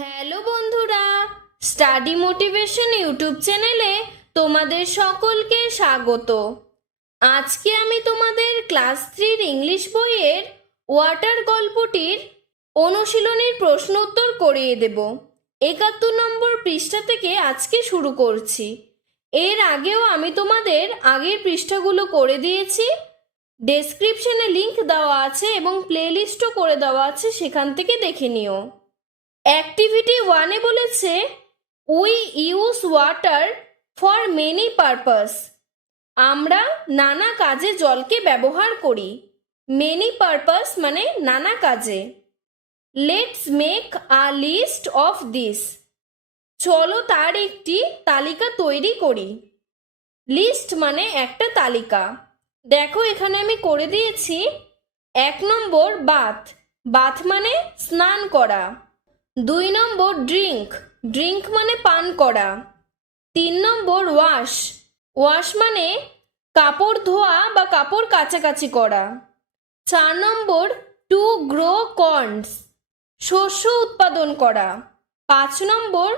Hello বন্ধুরা, study motivation YouTube চ্যানেলে তোমাদের সকলকে স্বাগত। আজকে আমি তোমাদের ক্লাস 3 ইংলিশ বইয়ের ওয়াটার গল্পটির অনুশীলনীর প্রশ্ন উত্তর করিয়ে দেব। ৭১ নম্বর পৃষ্ঠা থেকে আজকে শুরু করছি। এর আগেও আমি তোমাদের আগের পৃষ্ঠাগুলো করে দিয়েছি। ডেসক্রিপশনে লিংক দেওয়া আছে এবং প্লেলিস্টও করে দেওয়া আছে, সেখান থেকে দেখে নিও। অ্যাক্টিভিটি 1-এ বলেছে we use water for many purpose. আমরা নানা কাজে জলকে ব্যবহার করি। মেনি পারপাস মানে নানা কাজে। Let's make a list of this. চলো তার একটি তালিকা তৈরি করি। লিস্ট মানে একটা তালিকা। দেখো এখানে আমি করে দিয়েছি। ১ নম্বর বাথ। বাথ মানে স্নান করা। ২ নম্বর ড্রিঙ্ক। ড্রিঙ্ক মানে পান করা। ৩ নম্বর ওয়াশ। ওয়াশ মানে কাপড় ধোয়া বা কাপড় কাচাকাচি করা। ৪ নম্বর টু গ্রো কর্নস। শস্য উৎপাদন করা। ৫ নম্বর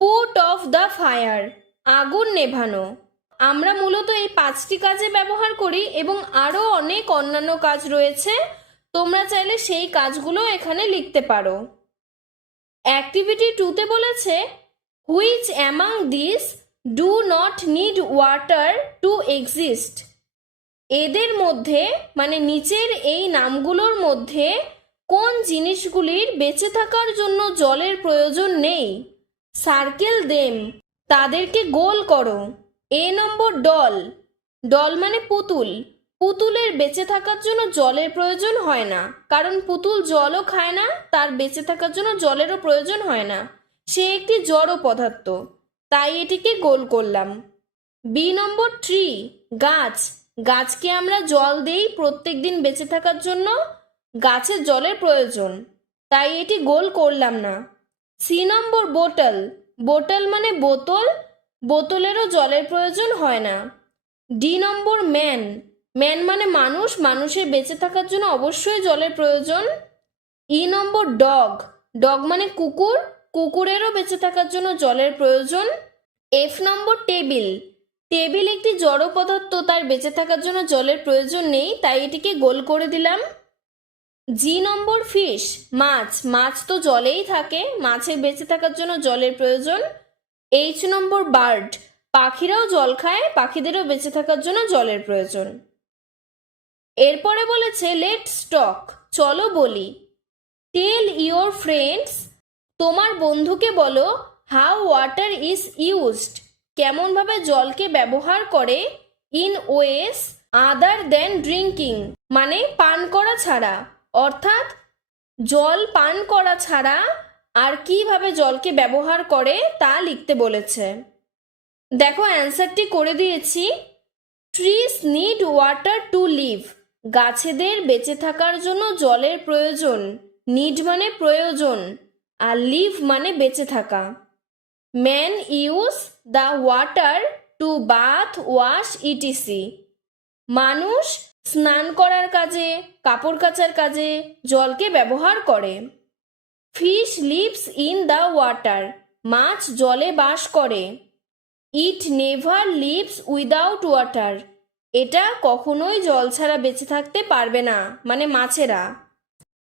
পুট অফ দ্য ফায়ার। আগুন নেভানো। আমরা মূলত এই ৫টি কাজে ব্যবহার করি এবং আরও অনেক অন্যান্য কাজ রয়েছে। তোমরা চাইলে সেই কাজগুলো এখানে লিখতে পারো। অ্যাক্টিভিটি 2-তে বলেছে which among this do not need water two exist. এদের মধ্যে মানে নিচের এই নামগুলোর মধ্যে কোন জিনিসগুলির বেঁচে থাকার জন্য জলের প্রয়োজন নেই। সার্কেল দেম, তাদেরকে গোল করো। এ নম্বর ডল। ডল মানে পুতুল। পুতুলের বেঁচে থাকার জন্য জলের প্রয়োজন হয় না, কারণ পুতুল জলও খায় না, তার বেঁচে থাকার জন্য জলেরও প্রয়োজন হয় না। সে একটি জড় পদার্থ, তাই এটিকে গোল করলাম। বি নম্বর ট্রি। গাছ। গাছকে আমরা জল দেই প্রত্যেক দিন বেঁচে থাকার জন্য। গাছের জলের প্রয়োজন, তাই এটি গোল করলাম না। সি নম্বর বোতল। বোতল মানে বোতল, বোতলেরও জলের প্রয়োজন হয় না। ডি নম্বর ম্যান। ম্যান মানে মানুষ, মানুষের বেঁচে থাকার জন্য অবশ্যই জলের প্রয়োজন। ই নম্বর ডগ। ডগ মানে কুকুর, কুকুরেরও বেঁচে থাকার জন্য জলের প্রয়োজন। F number table. টেবিল একটি জড় পদার্থ, তার বেঁচে থাকার জন্য জলের প্রয়োজন নেই, তাই এটিকে গোল করে দিলাম। জি নম্বর ফিশ। মাছ। মাছ তো জলেই থাকে, মাছের বেঁচে থাকার জন্য জলের প্রয়োজন। এইচ নম্বর বার্ড। পাখিরাও জল খায়, পাখিদেরও বেঁচে থাকার জন্য জলের প্রয়োজন। এরপরে বলেছে লেটস টক, চলো বলি। টেল ইয়োর ফ্রেন্ডস, তোমার বন্ধুকে বলো হাউ ওয়াটার ইজ ইউজড, কেমনভাবে জলকে ব্যবহার করে। In OS other then drinking মানে পান করা ছাড়া, অর্থাৎ জল পান করা ছাড়া আর কিভাবে জলকে ব্যবহার করে তা লিখতে বলেছে। দেখো অ্যান্সারটি করে দিয়েছি। Trees need water to live. গাছেদের বেঁচে থাকার জন্য জলের প্রয়োজন। নিড মানে প্রয়োজন, আর লিভ মানে বেঁচে থাকা। Man use the water to bath wash etc. মানুষ স্নান করার কাজে, কাপড় কাচার কাজে জলকে ব্যবহার করে। Fish lives in the water. মাছ জলে বাস করে। It never lives without water. এটা কখনোই জল ছাড়া বেঁচে থাকতে পারবে না, মানে মাছেরা।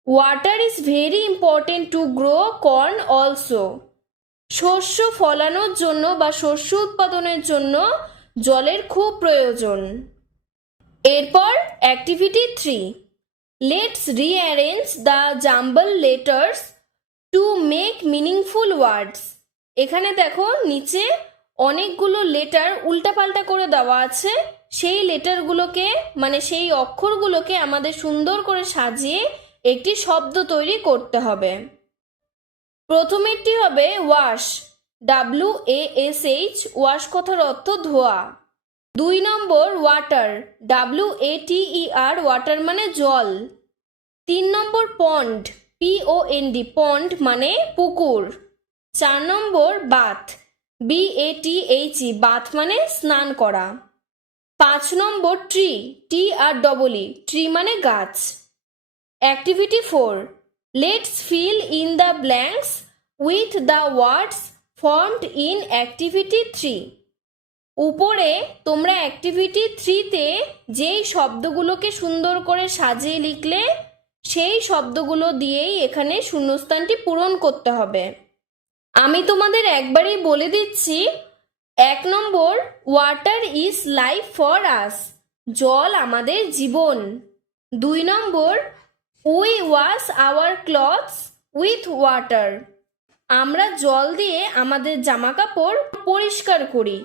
Water is very important to grow corn also. শস্য ফলানোর জন্য বা শস্য উৎপাদনের জন্য জলের খুব প্রয়োজন। এরপর activity 3, let's rearrange the jumble letters to make meaningful ওয়ার্ডস। এখানে দেখো নিচে অনেকগুলো লেটার উল্টাপাল্টা করে দেওয়া আছে। সেই লেটারগুলোকে মানে সেই অক্ষরগুলোকে আমাদের সুন্দর করে সাজিয়ে একটি শব্দ তৈরি করতে হবে। প্রথমেরটি হবে ওয়াশ, WASH, ওয়াশ কথার অর্থ ধোয়া। ২ নম্বর ওয়াটার, WATER, ওয়াটার মানে জল। ৩ নম্বর পন্ড, POND, পন্ড মানে পুকুর। ৪ নম্বর বাথ, BATHE, বাথ মানে স্নান করা। ৫ নম্বর ট্রি, TREE, ট্রি মানে গাছ। Activity 4, let's fill in the blanks with the words formed in activity 3। উপরে তোমরা অ্যাক্টিভিটি 3তে যেই শব্দগুলোকে সুন্দর করে সাজিয়ে লিখলে সেই শব্দগুলো দিয়েই এখানে শূন্যস্থানটি পূরণ করতে হবে। আমি তোমাদের একবারই বলে দিচ্ছি। 1 নম্বর, water is life for us, জল আমাদের জীবন। 2 নম্বর, we wash our clothes with water, আমরা জল দিয়ে আমাদের জামা কাপড় পরিষ্কার করি।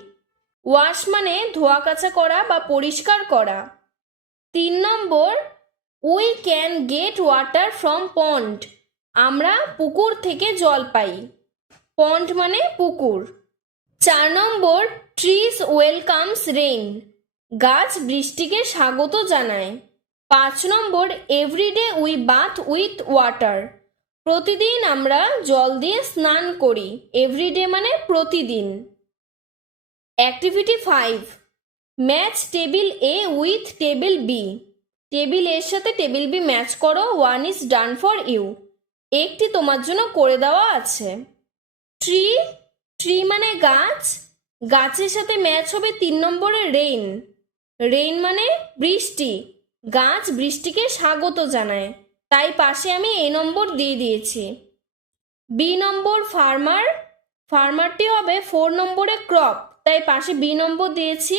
ওয়াশ মানে ধোয়া কাচা করা বা পরিষ্কার করা। 3 নম্বর, we can get water from pond, আমরা পুকুর থেকে জল পাই। পন্ড মানে পুকুর। 4 নম্বর, ট্রিজ ওয়েলকামস রেইন, গাছ বৃষ্টিকে স্বাগত জানায়। 5 নম্বর, everyday we bath with water, প্রতিদিন আমরা জল দিয়ে স্নান করি। এভরিডে মানে প্রতিদিন। Activity 5, match table A with table B, table এর সাথে টেবিল বি ম্যাচ করো। 1 ইজ ডান ফর ইউ, একটি তোমার জন্য করে দেওয়া আছে। ট্রি, ট্রি মানে গাছ, গাছের সাথে ম্যাচ হবে 3 নম্বরে রেইন, রেইন মানে বৃষ্টি, গাছ বৃষ্টিকে স্বাগত জানায়, তাই পাশে আমি এ নম্বর দিয়ে দিয়েছি। বি নম্বর ফার্মার, ফার্মারটি হবে 4 নম্বরে ক্রপ, তাই পাশে বি নম্বর দিয়েছি।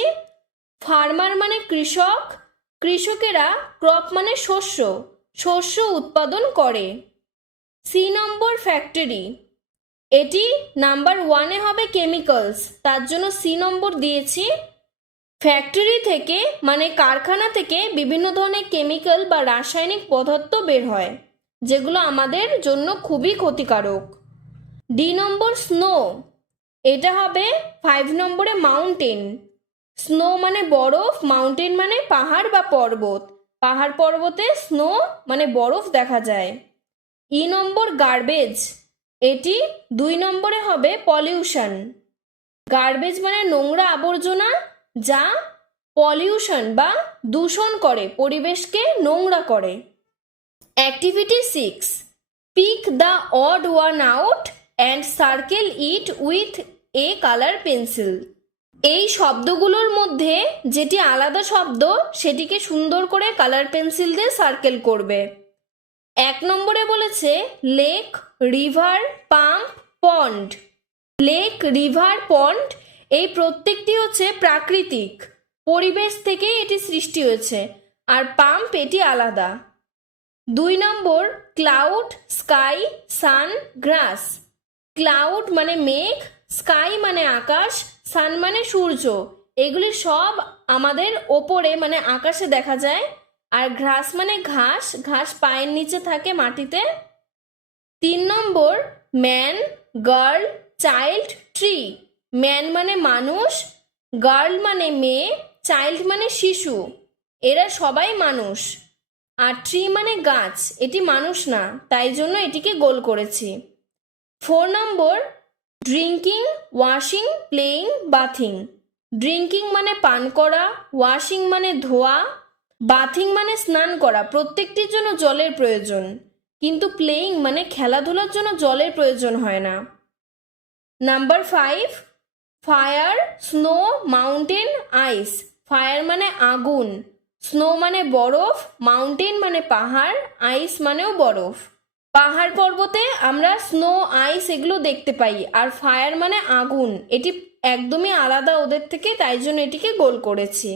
ফার্মার মানে কৃষক, কৃষকেরা ক্রপ মানে শস্য, শস্য উৎপাদন করে। সি নম্বর ফ্যাক্টরি, এটি নাম্বার 1-এ হবে কেমিক্যালস, তার জন্য সি নম্বর দিয়েছি। ফ্যাক্টরি থেকে মানে কারখানা থেকে বিভিন্ন ধরনের কেমিক্যাল বা রাসায়নিক পদার্থ বের হয়, যেগুলো আমাদের জন্য খুবই ক্ষতিকারক। ডি নম্বর স্নো, এটা হবে 5 নম্বরে মাউন্টেন, স্নো মানে বরফ, মাউন্টেন মানে পাহাড় বা পর্বত, পাহাড় পর্বতে স্নো মানে বরফ দেখা যায়। ই নম্বর গার্বেজ, এটি 2 নম্বরে হবে পলিউশন, গার্বেজ মানে নোংরা আবর্জনা যা পলিউশন বা দূষণ করে, পরিবেশকে নোংরা করে। Activity 6, pick the odd one out and circle it with a colour pencil, এই শব্দগুলোর মধ্যে যেটি আলাদা শব্দ সেটিকে সুন্দর করে কালার পেন্সিল দিয়ে সার্কেল করবে। 1 নম্বরে বলেছে লেক, রিভার, পাম্প, পন্ড। লেক, রিভার, পন্ড এই প্রত্যেকটি হচ্ছে প্রাকৃতিক, পরিবেশ থেকে এটি সৃষ্টি হয়েছে, আর পাম্প এটি আলাদা। 2 নম্বর ক্লাউড, স্কাই, সান, গ্রাস। ক্লাউড মানে মেঘ, স্কাই মানে আকাশ, সান মানে সূর্য, এগুলি সব আমাদের ওপরে মানে আকাশে দেখা যায়। আর গ্রাস মানে ঘাস, ঘাস পায়ের নিচে থাকে মাটিতে। 3 নম্বর man, girl, child, tree. Man মানে মানুষ, গার্ল মানে মেয়ে, চাইল্ড মানে শিশু, এরা সবাই মানুষ। আর ট্রি মানে গাছ, এটি মানুষ না, তাই জন্য এটিকে গোল করেছি। 4 নম্বর drinking, washing, playing, bathing. Drinking মানে পান করা, ওয়াশিং মানে ধোয়া, বাথিং মানে স্নান করা, প্রত্যেকটির জন্য জলের প্রয়োজন, কিন্তু প্লেইং মানে খেলাধুলার জন্য জলের প্রয়োজন হয় না। নাম্বার 5, ফায়ার, স্নো, মাউন্টেন, আইস। ফায়ার মানে আগুন, স্নো মানে বরফ, মাউন্টেন মানে পাহাড়, আইস মানেও বরফ। পাহাড় পর্বতে আমরা স্নো, আইস এগুলো দেখতে পাই, আর ফায়ার মানে আগুন, এটি একদমই আলাদা ওদের থেকে, তাই জন্য এটিকে গোল করেছি।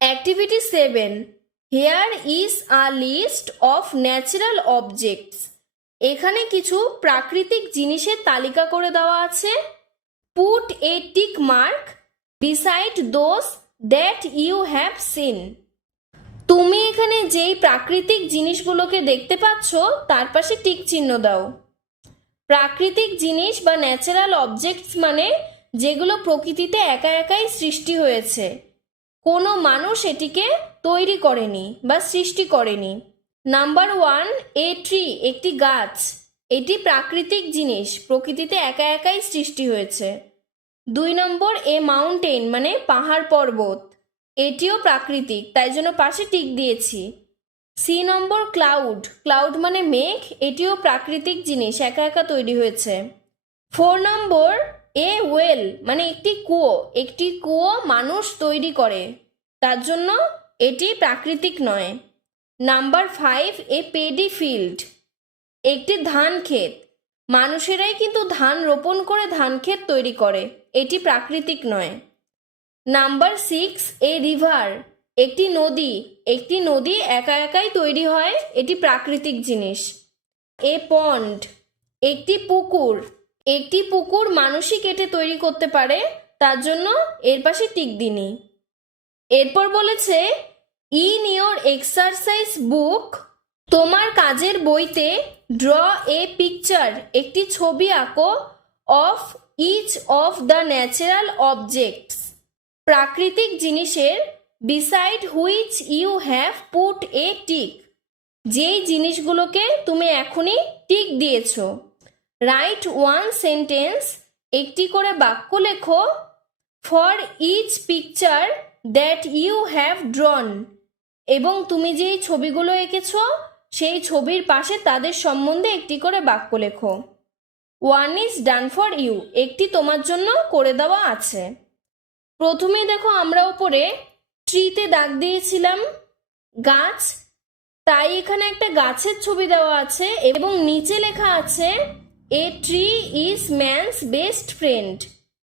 Activity 7, here is a list of natural objects. এখানে কিছু প্রাকৃতিক জিনিসের তালিকা করে দেওয়া আছে। Put a tick mark beside those that you have seen. তুমি এখানে যেই প্রাকৃতিক জিনিসগুলোকে দেখতে পাচ্ছ তার পাশে টিক চিহ্ন দাও। প্রাকৃতিক জিনিস বা ন্যাচারাল অবজেক্টস মানে যেগুলো প্রকৃতিতে একা একাই সৃষ্টি হয়েছে, কোনো মানুষ এটিকে তৈরি করেনি বা সৃষ্টি করেনি। নাম্বার 1, এ ট্রি, একটি গাছ, এটি প্রাকৃতিক জিনিস, প্রকৃতিতে একা একাই সৃষ্টি হয়েছে। 2 নম্বর এ মাউন্টেন মানে পাহাড় পর্বত, এটিও প্রাকৃতিক, তাই জন্য পাশে টিক দিয়েছি। সি নম্বর ক্লাউড, ক্লাউড মানে মেঘ, এটিও প্রাকৃতিক জিনিস, একা একা তৈরি হয়েছে। 4 নম্বর এ ওয়েল মানে একটি কুয়ো, একটি কুয়ো মানুষ তৈরি করে, তার জন্য এটি প্রাকৃতিক নয়। নাম্বার 5 এ পেডি ফিল্ড, একটি ধান ক্ষেত, মানুষেরাই কিন্তু ধান রোপণ করে ধান ক্ষেত তৈরি করে, এটি প্রাকৃতিক নয়। নাম্বার 6 এ রিভার, একটি নদী, একটি নদী একা একাই তৈরি হয়, এটি প্রাকৃতিক জিনিস। এ পন্ড, একটি পুকুর, একটি পুকুর মানুষই কেটে তৈরি করতে পারে, তার জন্য এর পাশে টিক দিনি। এরপর বলেছে ইন ইয়োর এক্সারসাইজ বুক, তোমার কাজের বইতে ড্র এ পিকচার, একটি ছবি আঁকো, of each of the natural objects, প্রাকৃতিক জিনিসের, beside which you have put a tick, যেই জিনিসগুলোকে তুমি এখনই টিক দিয়েছো। রাইট ওয়ান সেন্টেন্স, একটি করে বাক্য লেখো, for each picture that you have drawn, এবং তুমি যেই ছবিগুলো এঁকেছো সেই ছবির পাশে তাদের সম্বন্ধে একটি করে বাক্য লেখো। One is done for you, একটি তোমার জন্য করে দেওয়া আছে। প্রথমেই দেখো আমরা উপরে ট্রিতে দাগ দিয়েছিলাম গাছ, তাই এখানে একটা গাছের ছবি দেওয়া আছে এবং নিচে লেখা আছে a tree is man's best friend,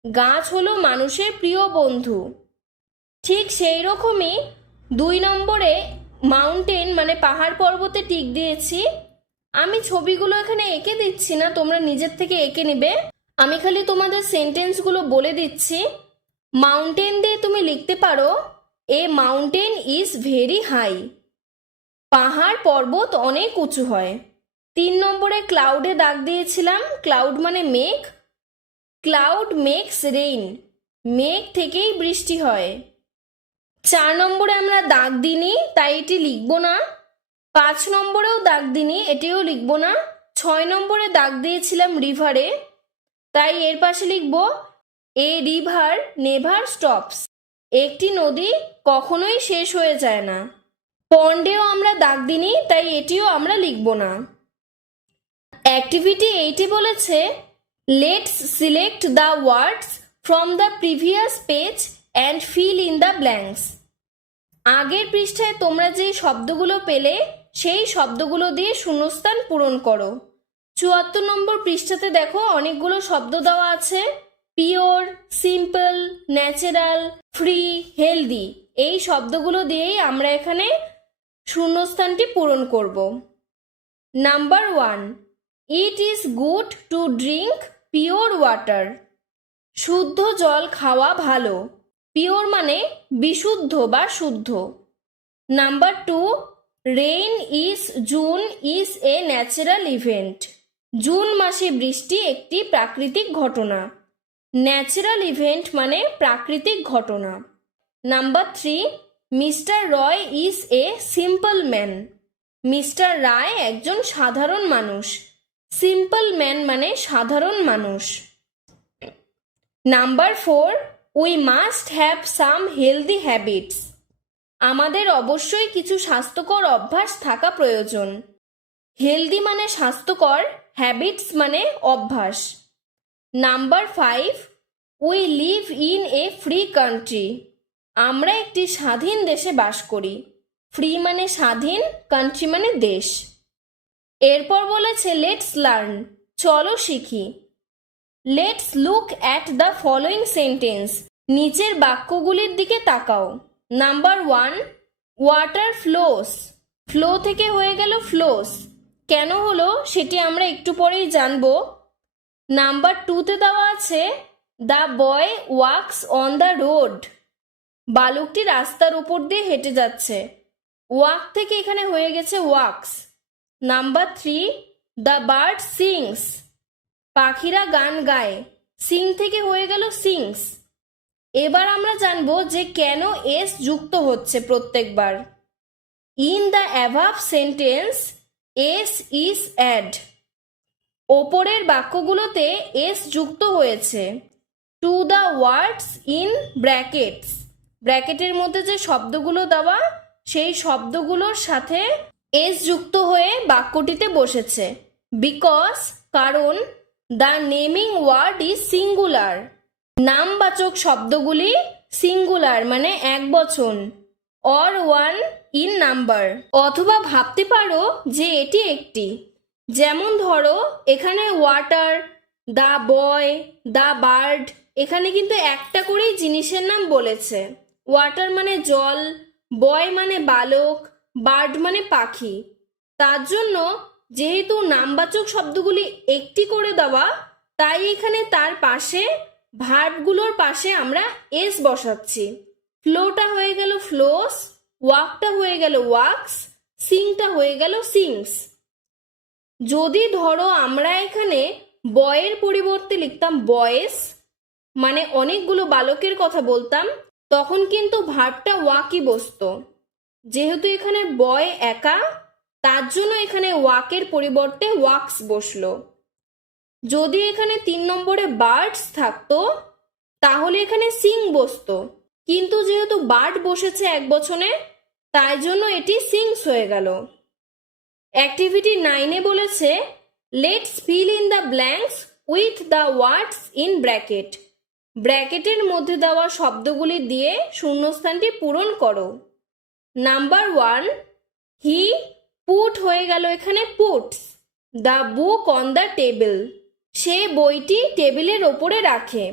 গাছ হলো মানুষের প্রিয় বন্ধু। ঠিক সেই রকমই 2 নম্বরে মাউন্টেন মানে পাহাড় পর্বতে টিক দিয়েছি। আমি ছবিগুলো এখানে এঁকে দিচ্ছি না, তোমরা নিজের থেকে এঁকে নিবে, আমি খালি তোমাদের সেন্টেন্সগুলো বলে দিচ্ছি। মাউন্টেন দিয়ে তুমি লিখতে পারো a mountain is very high, পাহাড় পর্বত অনেক উঁচু হয়। 3 নম্বরে ক্লাউডে দাগ দিয়েছিলাম, ক্লাউড মানে মেঘ, ক্লাউড মেক্স রেইন, মেঘ থেকেই বৃষ্টি হয়। 4 নম্বরে আমরা দাগ দিইনি তাই এটি লিখবো না। 5 নম্বরেও দাগ দিইনি, এটিও লিখবো না। 6 নম্বরে দাগ দিয়েছিলাম রিভারে, তাই এর পাশে লিখবো এ রিভার নেভার স্টপস, একটি নদী কখনোই শেষ হয়ে যায় না। পন্ডেও আমরা দাগ দিইনি তাই এটিও আমরা লিখবো না। অ্যাক্টিভিটি 8 বলেছে let's select the words from the previous page and fill in the blanks, আগের পৃষ্ঠায় তোমরা যেই শব্দগুলো পেলে সেই শব্দগুলো দিয়ে শূন্যস্থান পূরণ করো। 74 নম্বর পৃষ্ঠাতে দেখো অনেকগুলো শব্দ দেওয়া আছে, pure, simple, natural, free, healthy, এই শব্দগুলো দিয়েই আমরা এখানে শূন্যস্থানটি পূরণ করব। Number 1, it is good to drink pure water, শুদ্ধ জল খাওয়া ভালো, পিওর মানে বিশুদ্ধ বা শুদ্ধ। Number 2, rain is June is a natural event, June মাসে বৃষ্টি একটি প্রাকৃতিক ঘটনা, ন্যাচারাল ইভেন্ট মানে প্রাকৃতিক ঘটনা। Number 3, Mister Roy is a simple man, Mister Roy একজন সাধারণ মানুষ, সিম্পল ম্যান মানে সাধারণ মানুষ। Number 4, we must have some healthy habits, আমাদের অবশ্যই কিছু স্বাস্থ্যকর অভ্যাস থাকা প্রয়োজন, হেলদি মানে স্বাস্থ্যকর, হ্যাবিটস মানে অভ্যাস। Number 5, we live in a free country, আমরা একটি স্বাধীন দেশে বাস করি, ফ্রি মানে স্বাধীন, কান্ট্রি মানে দেশ। এরপর বলেছে লেটস লার্ন, চলো শিখি। Let's look at the following sentence, নিচের বাক্যগুলির দিকে তাকাও। নাম্বার 1, ওয়াটার ফ্লোস, ফ্লো থেকে হয়ে গেল ফ্লোস, কেন হলো সেটি আমরা একটু পরেই জানবো। নাম্বার 2তে দেওয়া আছে the boy walks on the road, বালকটি রাস্তার উপর দিয়ে হেঁটে যাচ্ছে, ওয়াক থেকে এখানে হয়ে গেছে wax. Number 3, the bird sings, পাখিরা গান গায়, সিং থেকে হয়ে গেল সিংস। এবার আমরা জানবো যে কেন এস যুক্ত হচ্ছে প্রত্যেকবার। In the above sentence S is add, ওপরের বাক্যগুলোতে এস যুক্ত হয়েছে। To the words in brackets, ব্র্যাকেটের মধ্যে যে শব্দগুলো দেওয়া সেই শব্দগুলোর সাথে এস যুক্ত হয়ে বাক্যটিতে বসেছে। বিকজ কারণ, the naming word is singular, নামবাচক শব্দগুলি সিঙ্গুলার মানে একবচন, অর ওয়ান ইন নাম্বার, অথবা ভাবতে পারো যে এটি একটি। যেমন ধরো এখানে water, the boy, the bird, এখানে কিন্তু একটা করেই জিনিসের নাম বলেছে। ওয়াটার মানে জল, বয় মানে বালক, বার্ড মানে পাখি। তার জন্য যেহেতু নামবাচক শব্দগুলি একটি করে দেওয়া, তাই এখানে তার পাশে ভার্বগুলোর পাশে আমরা এস বসাচ্ছি। ফ্লোটা হয়ে গেল ফ্লোস, ওয়াকটা হয়ে গেল ওয়াক্স, সিংটা হয়ে গেল সিংস। যদি ধরো আমরা এখানে বয়ের পরিবর্তে লিখতাম বয়েস, মানে অনেকগুলো বালকের কথা বলতাম, তখন কিন্তু ভার্বটা ওয়াকই বসতো। যেহেতু এখানে বয় একা, তার জন্য এখানে ওয়াকের পরিবর্তে ওয়াক্স বসলো। যদি এখানে 3 নম্বরে বার্ডস থাকতো তাহলে এখানে সিং বসতো, কিন্তু যেহেতু বার্ড বসেছে একবচনে, তাই জন্য এটি সিংস হয়ে গেল। অ্যাক্টিভিটি 9-এ বলেছে let's fill in the blanks with the words in bracket. ব্র্যাকেটের মধ্যে দেওয়া শব্দগুলি দিয়ে শূন্যস্থানটি পূরণ করো। নাম্বার 1, হি পুট হয়ে গেল এখানে puts the book on the table. সে বইটি টেবিলের ওপরে রাখে।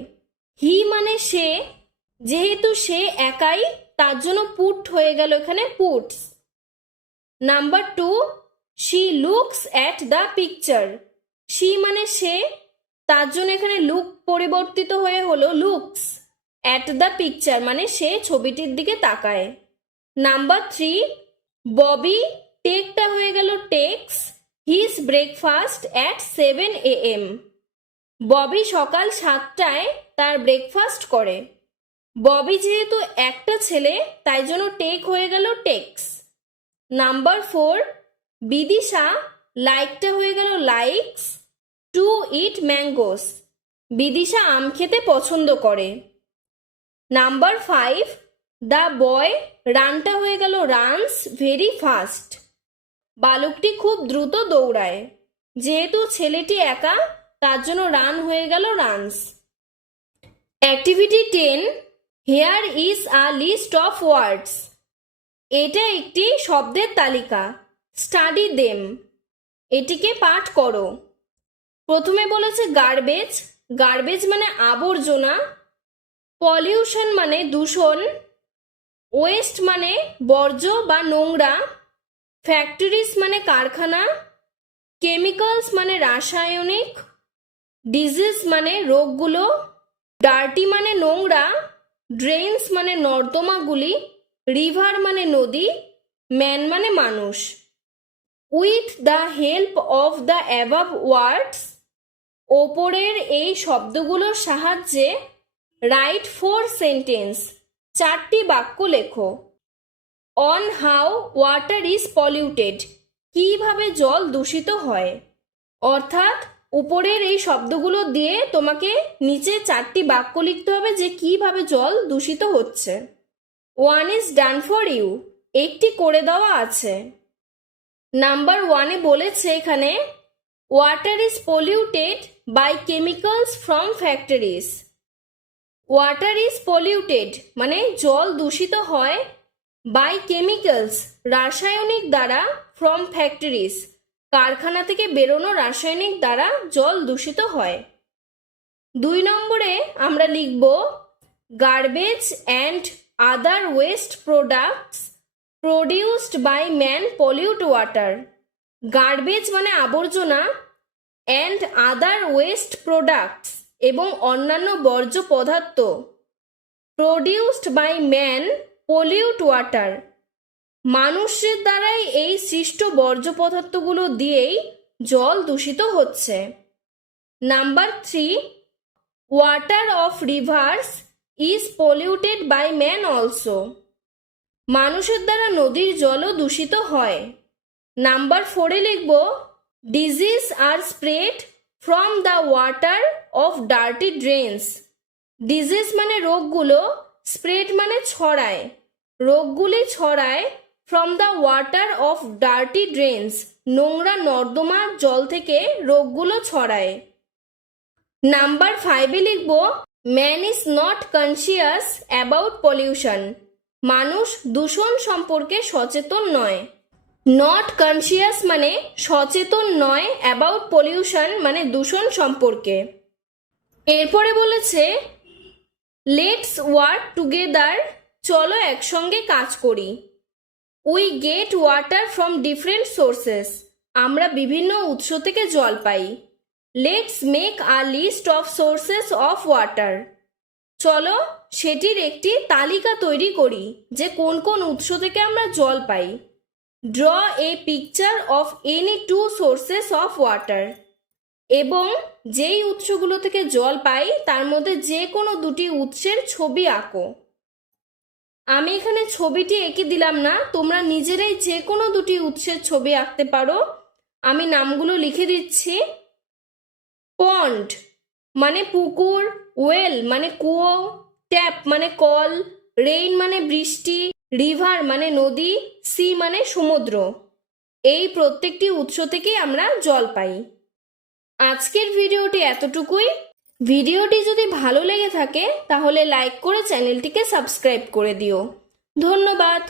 হি মানে সে, যেহেতু সে একাই তার জন্য পুট হয়ে গেল এখানে puts. Number 2, she looks at the picture. She মানে সে, তার জন্য এখানে লুক পরিবর্তিত হয়ে হলো লুকস। অ্যাট দ্য পিকচার মানে সে ছবিটির দিকে তাকায়। নাম্বার 3, ববি টেকটা হয়ে গেল takes his breakfast at 7 AM। Bobby সকাল 7টায় তার ব্রেকফাস্ট করে। ববি যেহেতু একটা ছেলে, তাই জন্য টেক হয়ে গেল টেক্স। নাম্বার 4, বিদিশা লাইকটা হয়ে গেল likes to eat mangoes. Bidisha আম খেতে পছন্দ করে। নাম্বার 5, দ্য বয় রানটা হয়ে গেল রানস ভেরি ফাস্ট। বালকটি খুব দ্রুত দৌড়ায়। যেহেতু ছেলেটি একা, তার জন্য রান হয়ে গেল runs. Activity 10, here is a list of words. এটা একটি শব্দের তালিকা। স্টাডি দেম, এটিকে পাঠ করো। প্রথমে বলেছে গার্বেজ। গার্বেজ মানে আবর্জনা। পলিউশন মানে দূষণ। ওয়েস্ট মানে বর্জ্য বা নোংরা। ফ্যাক্টরিজ মানে কারখানা। কেমিক্যালস মানে রাসায়নিক। ডিজিজ মানে রোগগুলো। ডার্টি মানে নোংরা। ড্রেনস মানে নর্দমাগুলি। রিভার মানে নদী। ম্যান মানে মানুষ। With the help of the above words, ওপরের এই শব্দগুলোর সাহায্যে রাইট 4 সেন্টেন্স, 4টি বাক্য লেখো। On how water is polluted, কিভাবে জল দূষিত হয়। অর্থাৎ উপরের এই শব্দগুলো দিয়ে তোমাকে নিচে 4টি বাক্য লিখতে হবে যে কিভাবে জল দূষিত হচ্ছে। 1 ইজ ডান ফর ইউ, একটি করে দেওয়া আছে। নাম্বার 1-এ বলেছে এখানে water is polluted by chemicals from factories. Water is polluted মানে জল দূষিত হয় বাই কেমিক্যালস রাসায়নিক দ্বারা, ফ্রম ফ্যাক্টরিজ কারখানা থেকে বেরোনো রাসায়নিক দ্বারা জল দূষিত হয়। 2 নম্বরে আমরা লিখব garbage and other waste products produced by man pollute water. Garbage মানে আবর্জনা, অ্যান্ড আদার ওয়েস্ট প্রোডাক্টস এবং অন্যান্য বর্জ্য পদার্থ, produced by man pollute water মানুষের দ্বারাই এই সৃষ্ট বর্জ্য পদার্থগুলো দিয়েই জল দূষিত হচ্ছে। Number 3, water of rivers is polluted by man also. মানুষের দ্বারা নদীর জলও দূষিত হয়। নাম্বার 4-এ লিখব disease are spread from the water of dirty drains. Disease মানে রোগগুলো, স্প্রেড মানে ছড়ায়, রোগগুলি ছড়ায় from the water of dirty drains, নোংরা নর্দমার জল থেকে রোগগুলো ছড়ায়। নাম্বার 5-এ লিখব man is not conscious about pollution, মানুষ দূষণ সম্পর্কে সচেতন নয়। নট কনসিয়াস মানে সচেতন নয়, অ্যাবাউট পলিউশন মানে দূষণ সম্পর্কে। এরপরে বলেছে লেটস ওয়ার্ক টুগেদার, চলো একসঙ্গে কাজ করি। We get water from different sources, আমরা বিভিন্ন উৎস থেকে জল পাই। Let's make a list of sources of water, চলো সেটির একটি তালিকা তৈরি করি যে কোন কোন উৎস থেকে আমরা জল পাই। Draw a picture of any 2 sources of water, এবং যেই উৎসগুলো থেকে জল পাই তার মধ্যে যে কোনো 2টি উৎসের ছবি আঁকো। আমি এখানে ছবিটি এঁকে দিলাম না, তোমরা নিজেরাই যে কোনো 2টি উৎসের ছবি আঁকতে পারো। আমি নামগুলো লিখে দিচ্ছি। পন্ড মানে পুকুর, ওয়েল মানে কুয়ো, ট্যাপ মানে কল, রেইন মানে বৃষ্টি, রিভার মানে নদী, সি মানে সমুদ্র। এই প্রত্যেকটি উৎস থেকেই আমরা জল পাই। আজকের ভিডিওটি এতটুকুই। ভিডিওটি যদি ভালো লেগে থাকে তাহলে লাইক করে চ্যানেলটিকে সাবস্ক্রাইব করে দিও। ধন্যবাদ।